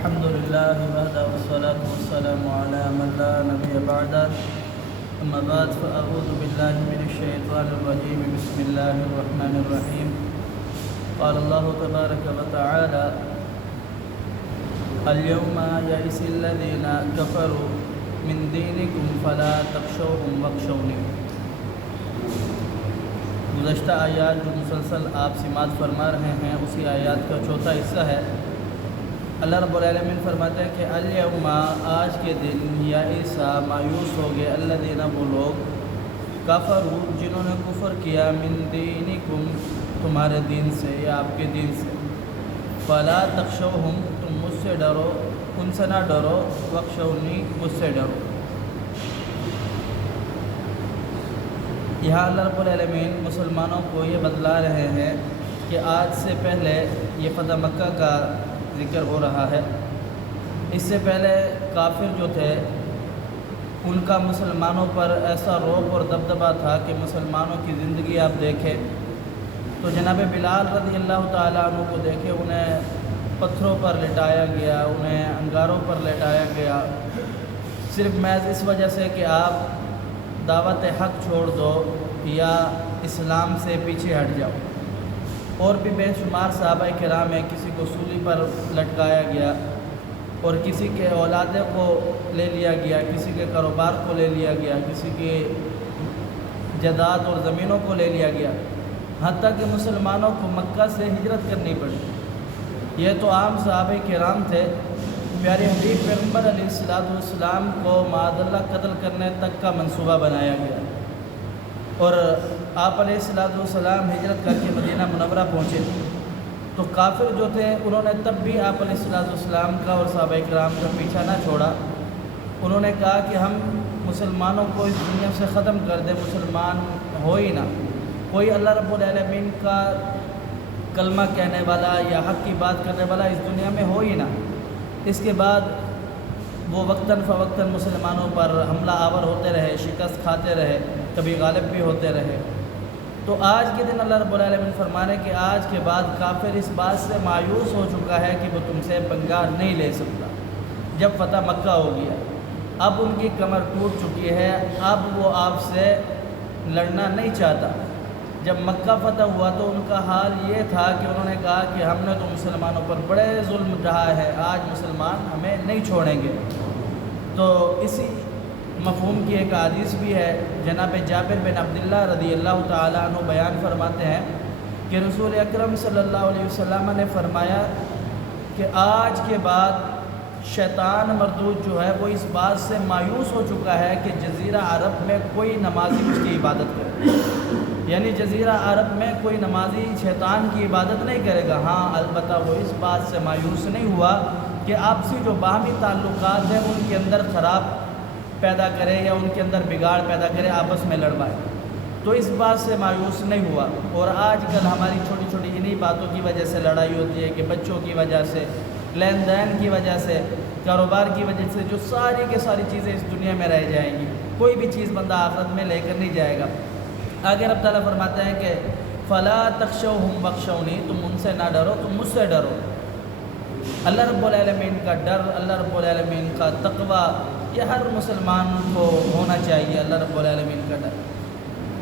الحمد لله وحده والصلاة والسلام على من لا نبي بعده أما بعد فأعوذ بالله من الشيطان الرجيم بسم الله الرحمن الرحيم قال الله تبارك وتعالى اليوم يئس الذين كفروا من دينكم فلا تخشوهم واخشوني۔ گزشتہ آیات جو مسلسل آپ سماعت فرما رہے ہیں اسی آیات کا چوتھا حصہ ہے۔ اللہ رب العالمین فرماتے ہیں کہ الیوم آج کے دن یئس مایوس ہو گئے الذین وہ لوگ کفروا جنہوں نے کفر کیا من دینکم تمہارے دین سے یا آپ کے دین سے، فلا تخشوہم تم مجھ سے ڈرو، ان سے نہ ڈرو، واخشونی مجھ سے ڈرو۔ یہاں اللہ رب العالمین مسلمانوں کو یہ بتلا رہے ہیں کہ آج سے پہلے یہ فتح مکہ کا ذکر ہو رہا ہے۔ اس سے پہلے کافر جو تھے ان کا مسلمانوں پر ایسا رعب اور دبدبہ تھا کہ مسلمانوں کی زندگی آپ دیکھیں تو جناب بلال رضی اللہ تعالیٰ عنہ کو دیکھیں، انہیں پتھروں پر لٹایا گیا، انہیں انگاروں پر لٹایا گیا، صرف محض اس وجہ سے کہ آپ دعوت حق چھوڑ دو یا اسلام سے پیچھے ہٹ جاؤ۔ اور بھی بے شمار صحابہ کرام ہیں، کسی کو سولی پر لٹکایا گیا اور کسی کے اولادیں کو لے لیا گیا، کسی کے کاروبار کو لے لیا گیا، کسی کے جائیداد اور زمینوں کو لے لیا گیا، حتیٰ کہ مسلمانوں کو مکہ سے ہجرت کرنی پڑی۔ یہ تو عام صحابہ کرام تھے، پیارے حبیب پیغمبر علیہ السلام کو معاذ اللہ قتل کرنے تک کا منصوبہ بنایا گیا، اور آپ علیہ السلام ہجرت کر کے مدینہ منورہ پہنچے تو کافر جو تھے انہوں نے تب بھی آپ علیہ السلام کا اور صحابہ کرام کا پیچھا نہ چھوڑا۔ انہوں نے کہا کہ ہم مسلمانوں کو اس دنیا سے ختم کر دیں، مسلمان ہو ہی نہ، کوئی اللہ رب العالمین کا کلمہ کہنے والا یا حق کی بات کرنے والا اس دنیا میں ہو ہی نہ۔ اس کے بعد وہ وقتاً فوقتاً مسلمانوں پر حملہ آور ہوتے رہے، شکست کھاتے رہے، کبھی غالب بھی ہوتے رہے۔ تو آج کے دن اللہ رب العالمین فرمانے کہ آج کے بعد کافر اس بات سے مایوس ہو چکا ہے کہ وہ تم سے پنگا نہیں لے سکتا۔ جب فتح مکہ ہو گیا، اب ان کی کمر ٹوٹ چکی ہے، اب وہ آپ سے لڑنا نہیں چاہتا۔ جب مکہ فتح ہوا تو ان کا حال یہ تھا کہ انہوں نے کہا کہ ہم نے تو مسلمانوں پر بڑے ظلم ڈھا ہے، آج مسلمان ہمیں نہیں چھوڑیں گے۔ تو اسی مفہوم کی ایک حدیث بھی ہے، جناب جابر بن عبداللہ رضی اللہ تعالیٰ عنہ بیان فرماتے ہیں کہ رسول اکرم صلی اللہ علیہ وسلم نے فرمایا کہ آج کے بعد شیطان مردود جو ہے وہ اس بات سے مایوس ہو چکا ہے کہ جزیرہ عرب میں کوئی نمازی اس کی عبادت کرے، یعنی جزیرہ عرب میں کوئی نمازی شیطان کی عبادت نہیں کرے گا۔ ہاں البتہ وہ اس بات سے مایوس نہیں ہوا کہ آپسی جو باہمی تعلقات ہیں ان کے اندر خراب پیدا کرے یا ان کے اندر بگاڑ پیدا کرے، آپس میں لڑوائے، تو اس بات سے مایوس نہیں ہوا۔ اور آج کل ہماری چھوٹی چھوٹی انہی باتوں کی وجہ سے لڑائی ہوتی ہے کہ بچوں کی وجہ سے، لین دین کی وجہ سے، کاروبار کی وجہ سے، جو ساری کے ساری چیزیں اس دنیا میں رہ جائیں گی، کوئی بھی چیز بندہ آخرت میں لے کر نہیں جائے گا۔ آگے رب تعالیٰ فرماتے ہیں کہ فلا تخشوہم واخشونی، تم ان سے نہ ڈرو، تم مجھ سے ڈرو۔ اللہ رب العالمین کا ڈر، اللہ رب العالمین کا تقوی، یہ ہر مسلمان کو ہونا چاہیے، اللہ رب العالمین کا ڈر۔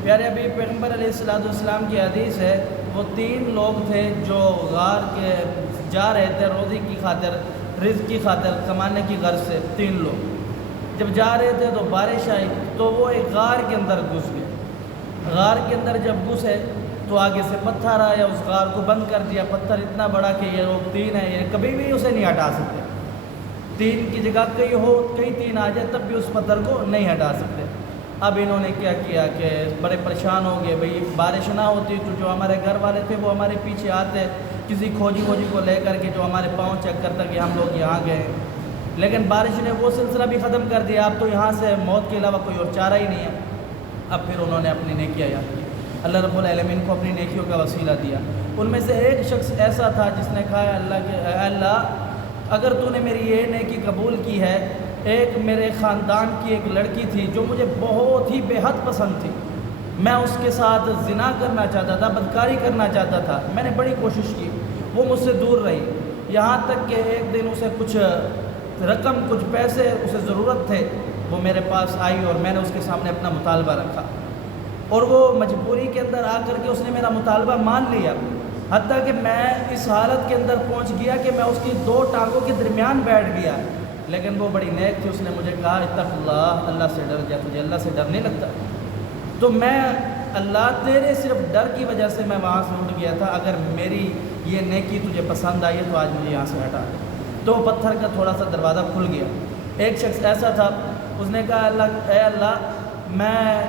پیارے ابھی پیغمبر علیہ السلام کی حدیث ہے، وہ 3 لوگ تھے جو غار کے جا رہے تھے روزی کی خاطر، رزق کی خاطر، کمانے کی غرض سے 3 لوگ جب جا رہے تھے تو بارش آئی تو وہ ایک غار کے اندر گھس گئے۔ غار کے اندر جب گھسے تو آگے سے پتھر آیا، اس غار کو بند کر دیا۔ پتھر اتنا بڑا کہ یہ لوگ 3 ہیں، یہ کبھی بھی اسے نہیں ہٹا سکتے، 3 کی جگہ کئی 3 آ جائے تب بھی اس پتھر کو نہیں ہٹا سکتے۔ اب انہوں نے کیا کیا کہ بڑے پریشان ہو گئے، بھئی بارش نہ ہوتی تو جو ہمارے گھر والے تھے وہ ہمارے پیچھے آتے کسی کھوجی کو لے کر کے جو ہمارے پاؤں چیک کرتا کہ ہم لوگ یہاں گئے، لیکن بارش نے وہ سلسلہ بھی ختم کر دیا، اب تو یہاں سے موت کے علاوہ کوئی اور چارہ ہی نہیں ہے۔ اب پھر انہوں نے اپنی نیکیاں یاد کی، اللہ رب العالمین کو اپنی نیکیوں کا وسیلہ دیا۔ ان میں سے ایک شخص ایسا تھا جس نے کہا اللہ اگر تو نے میری یہ نیکی قبول کی ہے، ایک میرے خاندان کی ایک لڑکی تھی جو مجھے بہت ہی بے حد پسند تھی، میں اس کے ساتھ زنا کرنا چاہتا تھا، بدکاری کرنا چاہتا تھا، میں نے بڑی کوشش کی، وہ مجھ سے دور رہی، یہاں تک کہ ایک دن اسے کچھ رقم کچھ پیسے اسے ضرورت تھے، وہ میرے پاس آئی اور میں نے اس کے سامنے اپنا مطالبہ رکھا، اور وہ مجبوری کے اندر آ کر کے اس نے میرا مطالبہ مان لیا، حتیٰ کہ میں اس حالت کے اندر پہنچ گیا کہ میں اس کی 2 ٹانگوں کے درمیان بیٹھ گیا، لیکن وہ بڑی نیک تھی، اس نے مجھے کہا اتق اللہ، اللہ سے ڈر جا، تجھے اللہ سے ڈر نہیں لگتا؟ تو میں اللہ تیرے صرف ڈر کی وجہ سے میں وہاں سے اٹھ گیا تھا، اگر میری یہ نیکی تجھے پسند آئی ہے تو آج مجھے یہاں سے ہٹا دے۔ تو پتھر کا تھوڑا سا دروازہ کھل گیا، ایک شخص ایسا تھا، اس نے کہا اے اللہ میں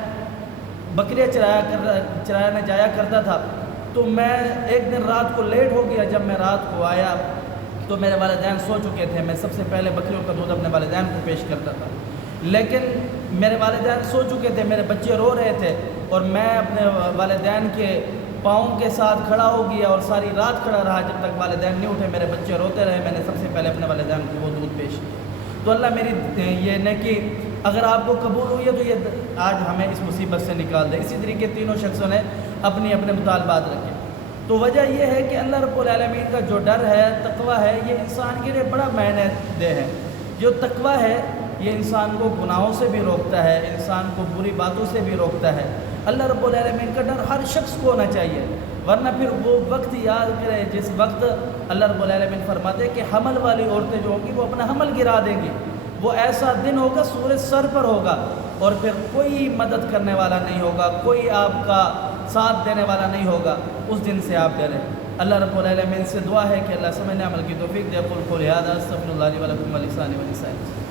بکریاں چرانے جایا کرتا تھا، تو میں ایک دن رات کو لیٹ ہو گیا، جب میں رات کو آیا تو میرے والدین سو چکے تھے، میں سب سے پہلے بکریوں کا دودھ اپنے والدین کو پیش کرتا تھا، لیکن میرے والدین سو چکے تھے، میرے بچے رو رہے تھے، اور میں اپنے والدین کے پاؤں کے ساتھ کھڑا ہو گیا اور ساری رات کھڑا رہا جب تک والدین نہیں اٹھے، میرے بچے روتے رہے، میں نے سب سے پہلے اپنے والدین کو وہ دودھ پیش کیا۔ تو اللہ میری یہ نیکی اگر آپ کو قبول ہوئی ہے تو یہ آج ہمیں اس مصیبت سے نکال دے۔ اسی طریقے تینوں شخصوں نے اپنے مطالبات رکھے۔ تو وجہ یہ ہے کہ اللہ رب العالمین کا جو ڈر ہے، تقوی ہے، یہ انسان کے لیے بڑا معنی دہ ہے۔ جو تقوی ہے یہ انسان کو گناہوں سے بھی روکتا ہے، انسان کو بری باتوں سے بھی روکتا ہے۔ اللہ رب العالمین کا ڈر ہر شخص کو ہونا چاہیے، ورنہ پھر وہ وقت یاد کرے جس وقت اللہ رب العالمین فرماتے ہیں کہ حمل والی عورتیں جو ہوں گی وہ اپنا حمل گرا دیں گی، وہ ایسا دن ہوگا سورج سر پر ہوگا، اور پھر کوئی مدد کرنے والا نہیں ہوگا، کوئی آپ کا ساتھ دینے والا نہیں ہوگا، اس دن سے آپ ڈریں۔ اللہ رب العالمین سے دعا ہے کہ اللہ سمجھنے عمل کی توفیق دے۔ قل قولی ھذا استغفر اللہ لی ولکم ولسائر المسلمین۔